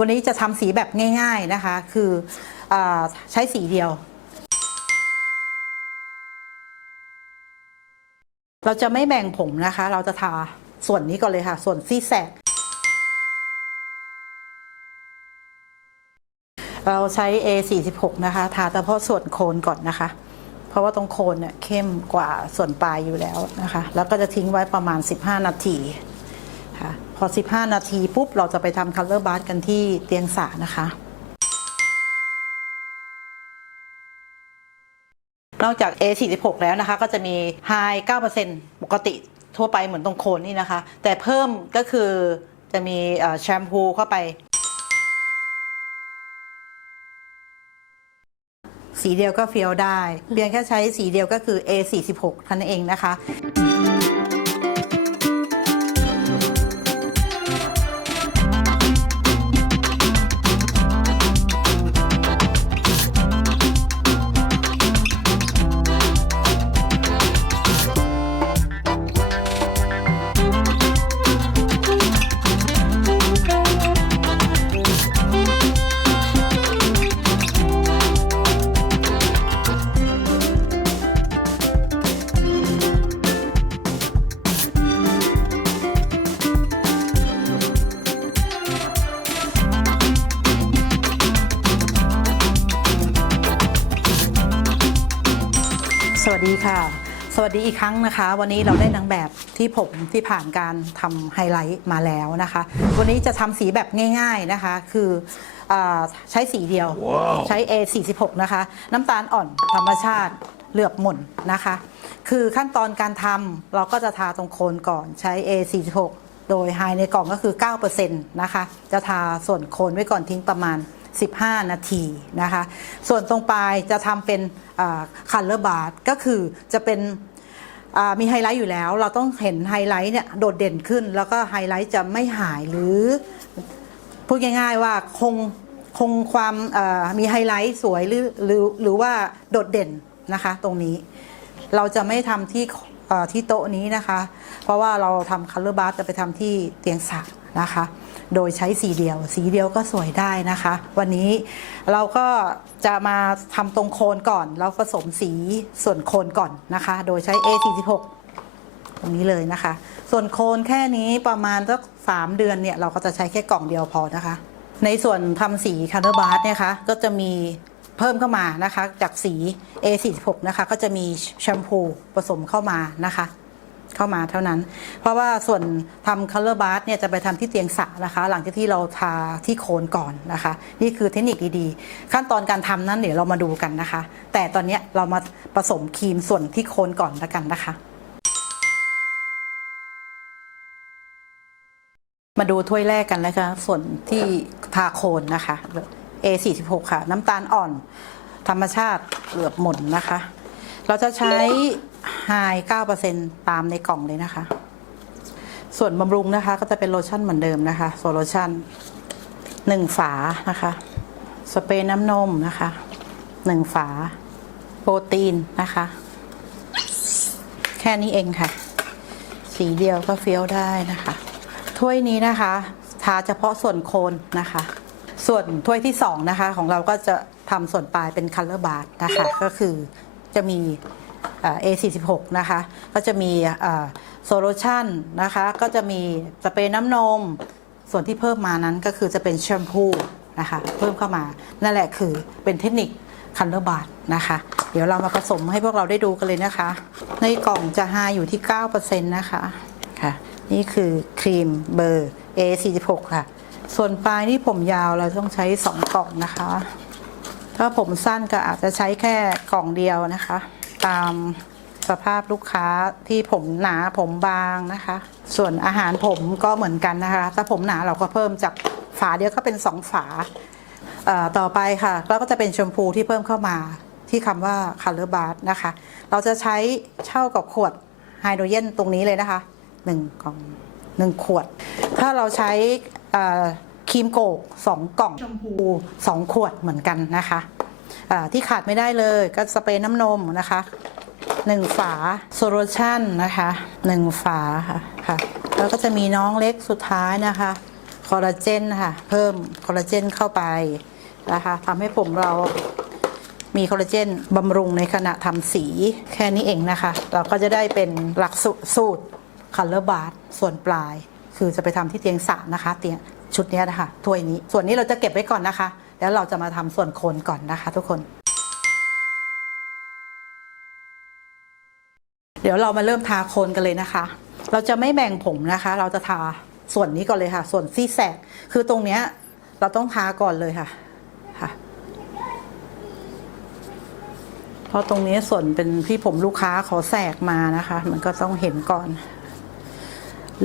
วันนี้จะทำสีแบบง่าย ๆนะคะ คืออใช้สีเดียว เราจะไม่แบ่งผมนะคะ เราจะทาส่วนนี้ก่อนเลยค่ะ ส่วนซี่แสก เราใช้ A46 นะคะ ทาแต่เพาะส่วนโคนก่อนนะคะ เพราะว่าตรงโคนเนี่ยเข้มกว่าส่วนปลายอยู่แล้วนะคะ แล้วก็จะทิ้งไว้ประมาณ 15 นาที อ 15 นาทีปุ๊บเราจะไปทำคัลเลอร์บาร์กันที่เตียงสานะคะนอกจาก A46 แล้วนะคะ ก็จะมี High 9%ปกติทั่วไปเหมือนตรงโคนนี่นะคะ แต่เพิ่มก็คือจะมีแชมพูเข้าไป สีเดียวก็เฟี้ยวได้ เพียงแค่ใช้สีเดียวก็คือ A46 ท่านเองนะคะ ดีอีกครั้งนะคะ วันนี้เราได้นางแบบที่ผมที่ผ่านการทำไฮไลท์มาแล้วนะคะ วันนี้จะทำสีแบบง่าย ๆนะคะ คืออาใช้สีเดียวใช้ A46 นะคะ น้ำตาลอ่อนธรรมชาติเหลือบหม่นนะคะ คือขั้นตอนการทำเราก็จะทาตรงโคนก่อนใช้ A46 โดยไฮในกล่องก็คือ 9%นะคะ จะทาส่วนโคนไว้ก่อนทิ้งประมาณ 15 นาทีนะคะ ส่วนตรงปลายจะทำเป็นคัลเลอร์บาร์ก็คือจะเป็นอ่า มีไฮไลท์อยู่แล้ว เราต้องเห็นไฮไลท์เนี่ยโดดเด่นขึ้น แล้วก็ไฮไลท์จะไม่หายหรือ พูดง่ายๆว่าคงคงความมีไฮไลท์สวยหรือหรือหรือว่าโดดเด่นนะคะตรงนี้ เราจะไม่ทำที่ที่โต๊ะนี้นะคะ เพราะว่าเราทำคัลเลอร์บาร์จะไปทำที่เตียงสระ นะคะ โดยใช้สีเดียว สีเดียวก็สวยได้นะคะ วันนี้เราก็จะมาทำตรงโคนก่อนแล้วผสมสีส่วนโคนก่อนนะคะ โดยใช้ A46 ตรงนี้เลยนะคะ ส่วนโคนแค่นี้ประมาณสักสามเดือนเนี่ยเราก็จะใช้แค่กล่องเดียวพอนะคะ ในส่วนทำสีคันเดอร์บาร์เนี่ยคะก็จะมีเพิ่มเข้ามานะคะ จากสี A46 นะคะ ก็จะมีแชมพูผสมเข้ามานะคะ เข้ามาเท่านั้น เพราะว่าส่วนทำ color bar เนี่ยจะไปทำที่เตียงสระนะคะ หลังจากที่เราทาที่โคนก่อนนะคะ นี่คือเทคนิคดีๆ ขั้นตอนการทำนั้นเดี๋ยวเรามาดูกันนะคะ แต่ตอนนี้เรามาผสมครีมส่วนที่โคนก่อนแล้วกันนะคะมาดูถ้วยแรกกันนะคะ ส่วนที่ทาโคนนะคะ A46 ค่ะ น้ำตาลอ่อน ธรรมชาติเหลือบหม่นนะคะ เราจะใช้ ไฮ9%ตามในกล่องเลยนะคะ ส่วนบำรุงนะคะ ก็จะเป็นโลชั่นเหมือนเดิมนะคะโซโลชั่นหนึ่งฝานะคะ สเปรย์น้ำนมนะคะหนึ่งฝา โปรตีนนะคะ แค่นี้เองค่ะ สีเดียวก็เฟี้ยวได้นะคะ ถ้วยนี้นะคะ ทาเฉพาะส่วนโคนนะคะ ส่วนถ้วยที่สองนะคะ ของเราก็จะทำส่วนปลายเป็น color bar นะคะ ก็คือจะมี A46 นะคะก็จะมีโซโลชั่นนะคะก็จะมีสเปรย์น้ำนม ส่วนที่เพิ่มมานั้นก็คือจะเป็นแชมพูนะคะเพิ่มเข้ามานั่นแหละคือเป็นเทคนิคคันเลอร์บาร์นะคะ เดี๋ยวเรามาผสมให้พวกเราได้ดูกันเลยนะคะ ในกล่องจะไฮอยู่ที่ 9%นะคะค่ะนี่คือครีมเบอร์ A46 ค่ะ ส่วนปลายนี่ผมยาวเราต้องใช้ 2 กล่องนะคะ ถ้าผมสั้นก็อาจจะใช้แค่กล่องเดียวนะคะ ตามสภาพลูกค้าที่ผมหนาผมบางนะคะ ส่วนอาหารผมก็เหมือนกันนะคะ ถ้าผมหนาเราก็เพิ่มจากฝาเดียวก็เป็น2ฝาต่อไปค่ะแล้วก็จะเป็นชมพูที่เพิ่มเข้ามาที่คำว่า Color Bar นะคะ เราจะใช้เช่ากับขวดไฮโดรเจนตรงนี้เลยนะคะ1กล่อง1ขวด ถ้าเราใช้ครีมโกก2กล่องชมพู2ขวดเหมือนกันนะคะ ที่ขาดไม่ได้เลยก็สเปรย์น้ำนมนะคะ1ฝาโซโลชั่นนะคะ1ฝาค่ะค่ะแล้วก็จะมีน้องเล็กสุดท้ายนะคะคอลลาเจนค่ะเพิ่มคอลลาเจนเข้าไปนะคะทำให้ผมเรามีคอลลาเจนบำรุงในขณะทำสีแค่นี้เองนะคะ เราก็จะได้เป็นหลักสูสูตร Color Bar ส่วนปลาย คือจะไปทำที่เตียงสระนะคะ เตียงชุดนี้นะคะถ้วยนี้ ส่วนนี้เราจะเก็บไว้ก่อนนะคะ แล้วเราจะมาทำส่วนโคนก่อนนะคะ ทุกคน เดี๋ยวเรามาเริ่มทาโคนกันเลยนะคะ เราจะไม่แบ่งผมนะคะ เราจะทาส่วนนี้ก่อนเลยค่ะ ส่วนซี่แสกคือตรงเนี้ยเราต้องทาก่อนเลยค่ะค่ะเพราะตรงนี้ส่วนเป็นที่ผมลูกค้าขอแสกมานะคะ มันก็ต้องเห็นก่อน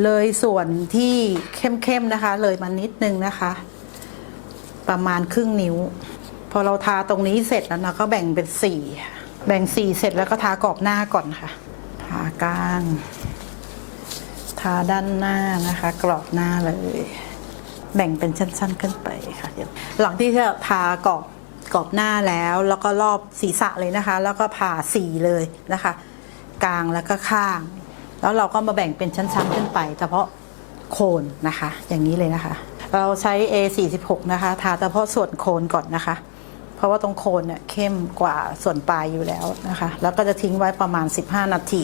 เลยส่วนที่เข้มๆนะคะ เลยมานิดนึงนะคะ ประมาณครึ่งนิ้ว พอเราทาตรงนี้เสร็จแล้วเราก็แบ่งเป็นสี่แบ่งสี่เสร็จแล้วก็ทากรอบหน้าก่อนค่ะ ทากลาง ทาด้านหน้านะคะ กรอบหน้าเลย แบ่งเป็นชั้นๆขึ้นไปค่ะเดี๋ยวหลังที่จะทากรอบกรอบหน้าแล้วแล้วก็รอบศีรษะเลยนะคะ แล้วก็ผ่าสีเลยนะคะ กลางแล้วก็ข้าง แล้วเราก็มาแบ่งเป็นชั้นๆขึ้นไป เฉพาะโคนนะคะ อย่างนี้เลยนะคะ เราใช้ A46 นะคะทาเฉพาะส่วนโคนก่อนนะคะ เพราะว่าตรงโคนเนี่ยเข้มกว่าส่วนปลายอยู่แล้วนะคะ แล้วก็จะทิ้งไว้ประมาณ 15 นาที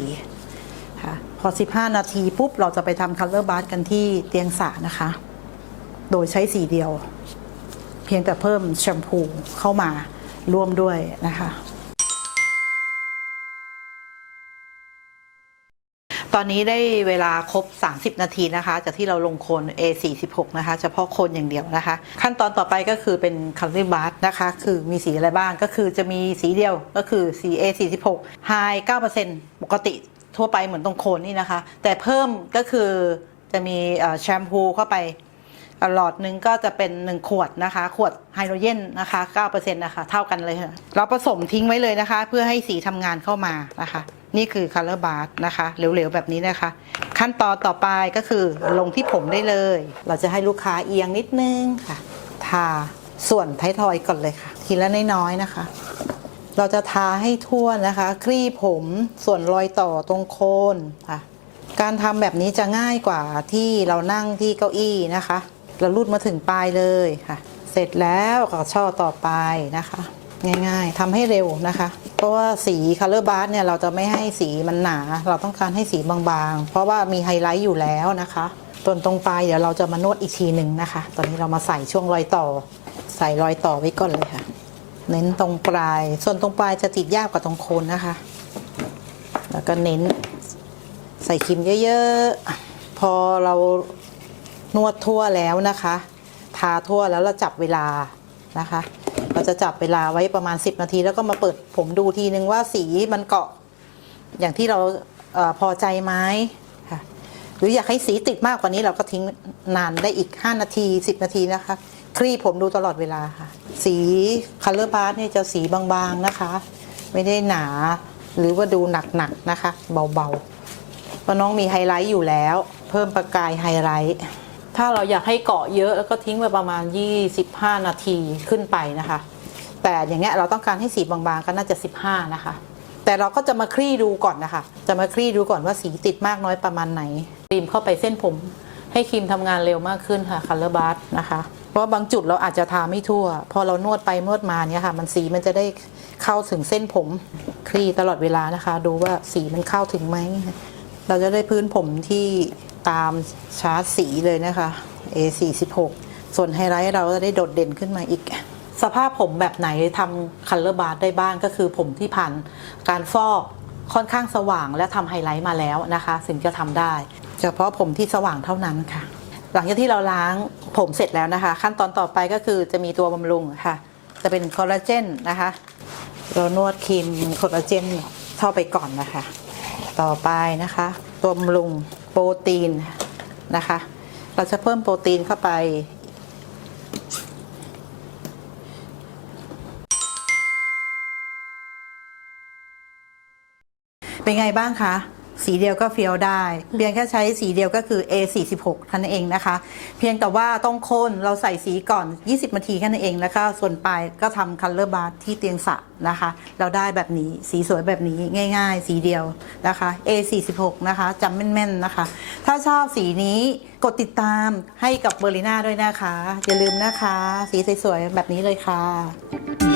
ค่ะพอ 15 นาทีปุ๊บเราจะไปทำคัลเลอร์บาร์กันที่เตียงสระนะคะ โดยใช้สีเดียว เพียงแต่เพิ่มแชมพูเข้ามาร่วมด้วยนะคะ ตอนนี้ได้เวลาครบ 30 นาทีนะคะ จากที่เราลงโคน A46 นะคะ เฉพาะโคนอย่างเดียวนะคะ ขั้นตอนต่อไปก็คือเป็นคัลเลอร์บาร์นะคะ คือมีสีอะไรบ้างก็คือจะมีสีเดียวก็คือสี A46 High 9%ปกติทั่วไปเหมือนตรงโคนนี่นะคะ แต่เพิ่มก็คือจะมีแชมพูเข้าไปหลอดหนึ่งก็จะเป็น 1 ขวดนะคะ ขวดไฮโดรเจนนะคะ9%นะคะ เท่ากันเลย เราผสมทิ้งไว้เลยนะคะ เพื่อให้สีทำงานเข้ามานะคะ นี่คือ Color Bar นะคะเหลวๆแบบนี้นะคะ ขั้นตอนต่อไปก็คือลงที่ผมได้เลย เราจะให้ลูกค้าเอียงนิดนึงค่ะ ทาส่วนท้ายทอยก่อนเลยค่ะ ทีละน้อยๆนะคะ เราจะทาให้ทั่วนะคะ คลี่ผมส่วนรอยต่อตรงโคนค่ะ การทำแบบนี้จะง่ายกว่าที่เรานั่งที่เก้าอี้นะคะ เราลูดมาถึงปลายเลยค่ะ เสร็จแล้วก็ช่อต่อไปนะคะ ง่ายๆทำให้เร็วนะคะ เพราะว่าสี Color Bar เนี่ยเราจะไม่ให้สีมันหนา เราต้องการให้สีบางๆ เพราะว่ามีไฮไลท์อยู่แล้วนะคะส่วนตรงปลายเดี๋ยวเราจะมานวดอีกทีหนึ่งนะคะ ตอนนี้เรามาใส่ช่วงรอยต่อ ใส่รอยต่อไว้ก่อนเลยค่ะ เน้นตรงปลาย ส่วนตรงปลายจะติดยากกว่าตรงโคนนะคะ แล้วก็เน้นใส่ครีมเยอะๆ พอเรานวดทั่วแล้วนะคะ ทาทั่วแล้วเราจับเวลานะคะ เราจะจับเวลาไว้ประมาณ 10 นาที แล้วก็มาเปิดผมดูทีนึงว่าสีมันเกาะอย่างที่เราเออพอใจไหมค่ะ หรืออยากให้สีติดมากกว่านี้เราก็ทิ้งนานได้อีก 5 นาที 10 นาทีนะคะ คลี่ผมดูตลอดเวลาค่ะ สี Color Bar เนี่ยจะสีบางๆนะคะ ไม่ได้หนาหรือว่าดูหนักๆนะคะ เบาๆเพราะน้องมีไฮไลท์อยู่แล้ว เพิ่มประกายไฮไลท์ ถ้าเราอยากให้เกาะเยอะแล้วก็ทิ้งไปประมาณ 25 นาทีขึ้นไปนะคะ แต่อย่างเงี้ยเราต้องการให้สีบางๆก็น่าจะ 15 นะคะ แต่เราก็จะมาคลี่ดูก่อนนะคะ จะมาคลี่ดูก่อนว่าสีติดมากน้อยประมาณไหนครีมเข้าไปเส้นผม ให้ครีมทำงานเร็วมากขึ้นค่ะคัลเลอร์บาร์นะคะ เพราะบางจุดเราอาจจะทาไม่ทั่ว พอเรานวดไปนวดมาเนี่ยค่ะ มันสีมันจะได้เข้าถึงเส้นผม คลี่ตลอดเวลานะคะ ดูว่าสีมันเข้าถึงไหมเราจะได้พื้นผมที่ ตามชาร์ตสีเลยนะคะ A46 ส่วนไฮไลท์เราจะได้โดดเด่นขึ้นมาอีก สภาพผมแบบไหนทำคัลเลอร์บาร์ได้บ้างก็คือผมที่ผ่านการฟอกค่อนข้างสว่างและทำไฮไลท์มาแล้วนะคะถึงจะทำได้ เฉพาะผมที่สว่างเท่านั้นค่ะ หลังจากที่เราล้างผมเสร็จแล้วนะคะ ขั้นตอนต่อไปก็คือจะมีตัวบำรุงค่ะ จะเป็นคอลลาเจนนะคะ เรานวดครีมคอลลาเจนเข้าไปก่อนนะคะ ต่อไปนะคะ ตัวบำรุง โปรตีนนะคะ เราจะเพิ่มโปรตีนเข้าไป เป็นไงบ้างคะ สีเดียวก็เฟี้ยวได้ เพียงแค่ใช้สีเดียวก็คือ A46 ท่านเองนะคะ เพียงแต่ว่าต้องโคนเราใส่สีก่อน 20 นาทีแค่นั้นเองแล้วก็ส่วนปลายก็ทำคัลเลอร์บาร์ที่เตียงสระนะคะ เราได้แบบนี้สีสวยแบบนี้ง่าย ๆ สีเดียวนะคะ A46 นะคะจำแม่นๆนะคะ ถ้าชอบสีนี้กดติดตามให้กับเบอร์ลิน่าด้วยนะคะ อย่าลืมนะคะ สีสวยๆแบบนี้เลยค่ะ